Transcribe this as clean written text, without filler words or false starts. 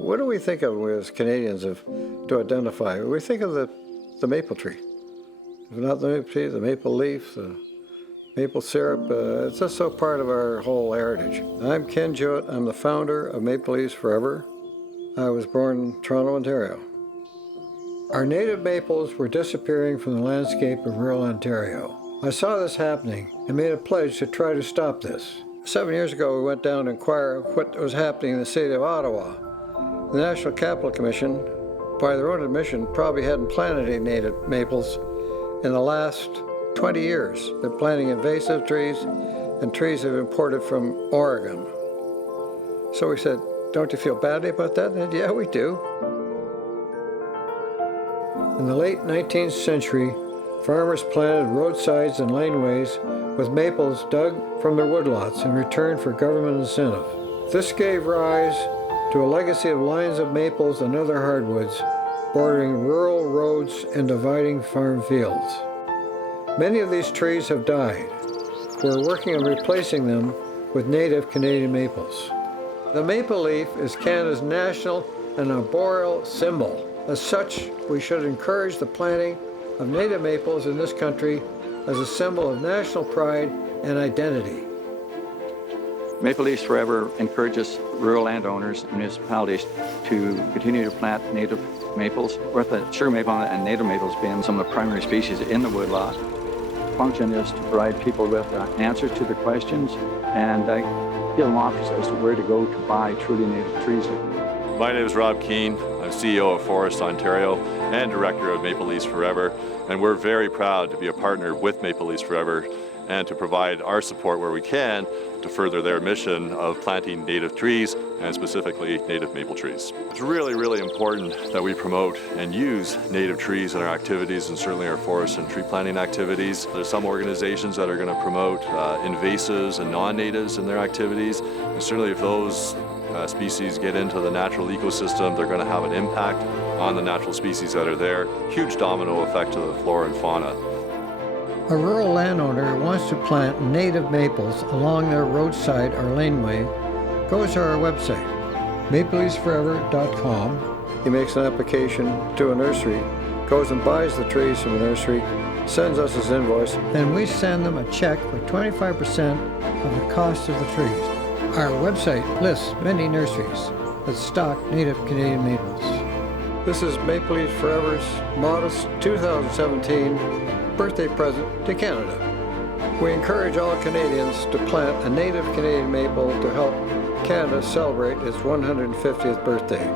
What do we think of as Canadians to identify? We think of the maple tree. If not the maple tree, the maple leaf, the maple syrup. It's just so part of our whole heritage. I'm Ken Jewett. I'm the founder of Maple Leaves Forever. I was born in Toronto, Ontario. Our native maples were disappearing from the landscape of rural Ontario. I saw this happening and made a pledge to try to stop this. 7 years ago, we went down to inquire what was happening in the city of Ottawa. The National Capital Commission, by their own admission, probably hadn't planted any native maples in the last 20 years. They're planting invasive trees and trees they've imported from Oregon. So we said, don't you feel badly about that? And they said, yeah, we do. In the late 19th century, farmers planted roadsides and laneways with maples dug from their woodlots in return for government incentive. This gave rise to a legacy of lines of maples and other hardwoods bordering rural roads and dividing farm fields. Many of these trees have died. We're working on replacing them with native Canadian maples. The maple leaf is Canada's national and arboreal symbol. As such, we should encourage the planting of native maples in this country as a symbol of national pride and identity. Maple Leaves Forever encourages rural landowners and municipalities to continue to plant native maples, with the sugar maple and native maples being some of the primary species in the woodlot. The function is to provide people with answers to their questions and give them options as to where to go to buy truly native trees. My name is Rob Keane. I'm CEO of Forest Ontario and Director of Maple Leaves Forever, and we're very proud to be a partner with Maple Leaves Forever and to provide our support where we can to further their mission of planting native trees and specifically native maple trees. It's really, really important that we promote and use native trees in our activities and certainly our forest and tree planting activities. There's some organizations that are going to promote invasives and non-natives in their activities, and certainly if those species get into the natural ecosystem, they're going to have an impact on the natural species that are there. Huge domino effect to the flora and fauna. A rural landowner who wants to plant native maples along their roadside or laneway goes to our website, mapleleavesforever.com. He makes an application to a nursery, goes and buys the trees from a nursery, sends us his invoice, and we send them a check for 25% of the cost of the trees. Our website lists many nurseries that stock native Canadian maples. This is Maple Leaves Forever's modest 2017 birthday present to Canada. We encourage all Canadians to plant a native Canadian maple to help Canada celebrate its 150th birthday.